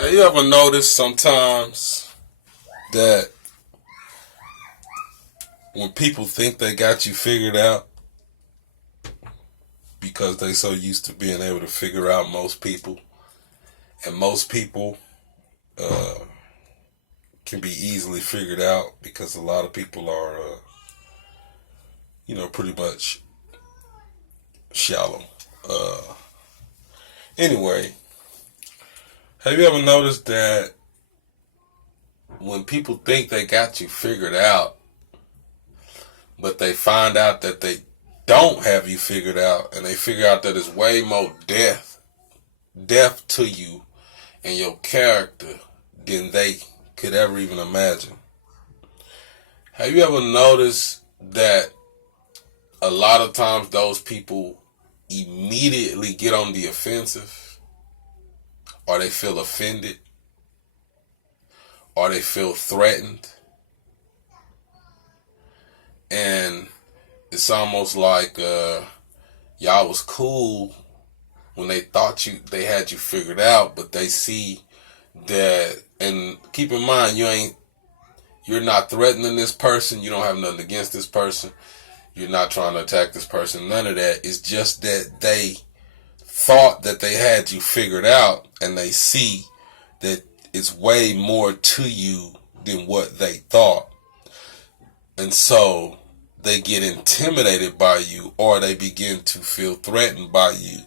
Have you ever noticed sometimes that when people think they got you figured out because they so used to being able to figure out most people, and most people uh, can be easily figured out because a lot of people are, pretty much shallow. Uh, anyway, have you ever noticed that when people think they got you figured out, but they find out that they don't have you figured out, and they figure out that it's way more death to you and your character than they could ever even imagine? Have you ever noticed that a lot of times those people immediately get on the offensive, or they feel offended, or they feel threatened? And it's almost like y'all was cool when they thought they had you figured out, but they see that. And keep in mind, you're not threatening this person. You don't have nothing against this person. You're not trying to attack this person. None of that. It's just that they thought that they had you figured out, and they see that it's way more to you than what they thought. And so they get intimidated by you, or they begin to feel threatened by you.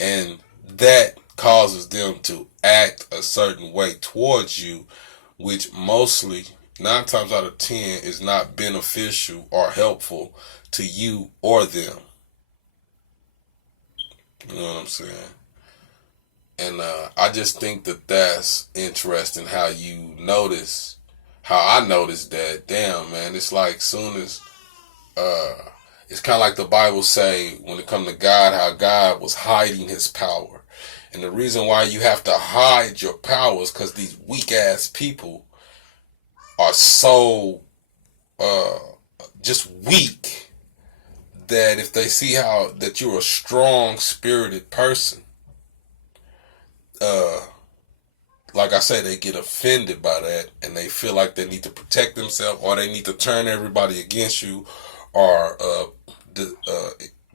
And that causes them to act a certain way towards you, which mostly, 9 times out of 10, is not beneficial or helpful to you or them. You know what I'm saying? And I just think that that's interesting how you notice, how I noticed that. Damn, man, it's like soon as, it's kind of like the Bible say when it comes to God, how God was hiding his power. And the reason why you have to hide your power is because these weak ass people are so just weak that if they see how that you're a strong spirited person, like I say, they get offended by that, and they feel like they need to protect themselves, or they need to turn everybody against you, or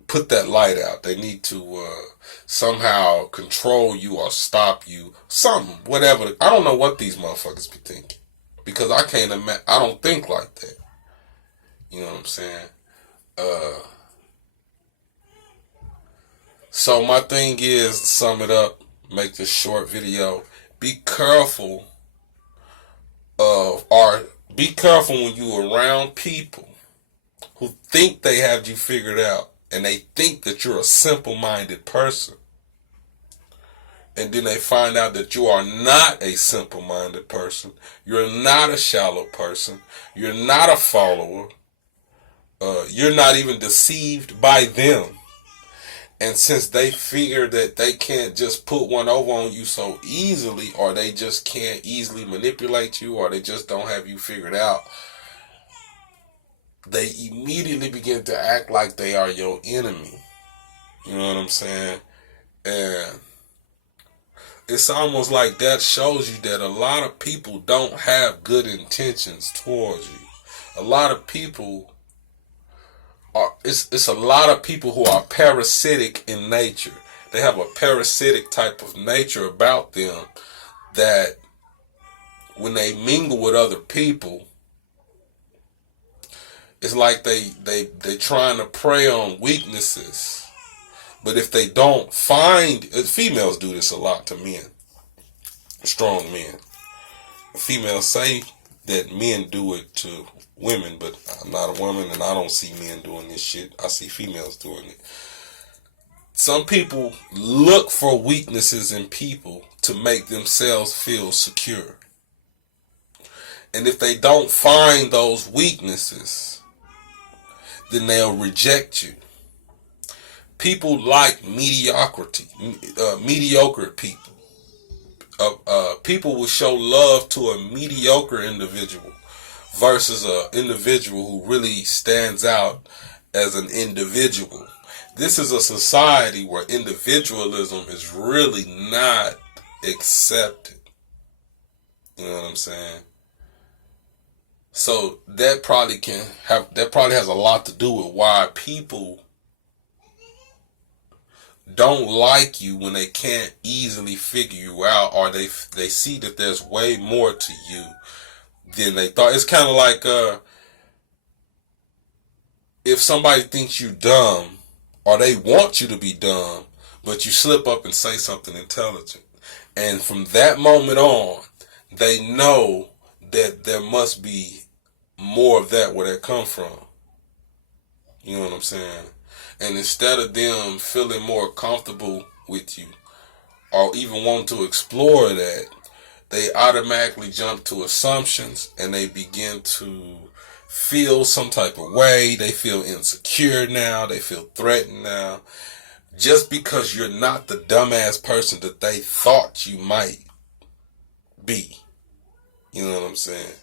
put that light out. They need to somehow control you or stop you. Something, whatever. I don't know what these motherfuckers be thinking, because I can't imagine. I don't think like that. You know what I'm saying? So my thing is, to sum it up, make this short video. Be careful be careful when you around people who think they have you figured out, and they think that you're a simple-minded person, and then they find out that you are not a simple-minded person. You're not a shallow person. You're not a follower. You're not even deceived by them. And since they figure that they can't just put one over on you so easily, or they just can't easily manipulate you, or they just don't have you figured out, they immediately begin to act like they are your enemy. You know what I'm saying? And it's almost like that shows you that a lot of people don't have good intentions towards you. A lot of people it's a lot of people who are parasitic in nature. They have a parasitic type of nature about them, that when they mingle with other people, it's like they trying to prey on weaknesses. But if they don't find, females do this a lot to men, strong men. Females say that men do it to women, but I'm not a woman, and I don't see men doing this shit. I see females doing it. Some people look for weaknesses in people to make themselves feel secure. And if they don't find those weaknesses, then they'll reject you. People like mediocrity, mediocre people. People will show love to a mediocre individual versus an individual who really stands out as an individual. This is a society where individualism is really not accepted. You know what I'm saying? So that probably has a lot to do with why people don't like you when they can't easily figure you out, or they see that there's way more to you than they thought. It's kind of like if somebody thinks you dumb, or they want you to be dumb, but you slip up and say something intelligent. And from that moment on, they know that there must be more of that where that come from. You know what I'm saying? And instead of them feeling more comfortable with you, or even want to explore that, they automatically jump to assumptions and they begin to feel some type of way. They feel insecure now. They feel threatened now. Just because you're not the dumbass person that they thought you might be. You know what I'm saying?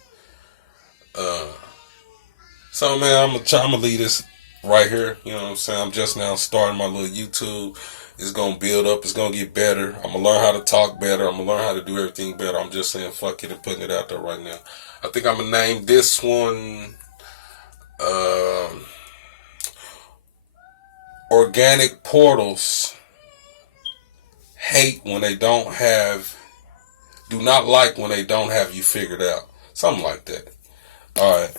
So man, I'm gonna leave this right here. You know what I'm saying? I'm just now starting my little YouTube. It's gonna build up. It's gonna get better. I'm gonna learn how to talk better. I'm gonna learn how to do everything better. I'm just saying fuck it and putting it out there right now. I think I'm gonna name this one Organic Portals do not like when they don't have you figured out. Something like that. Alright.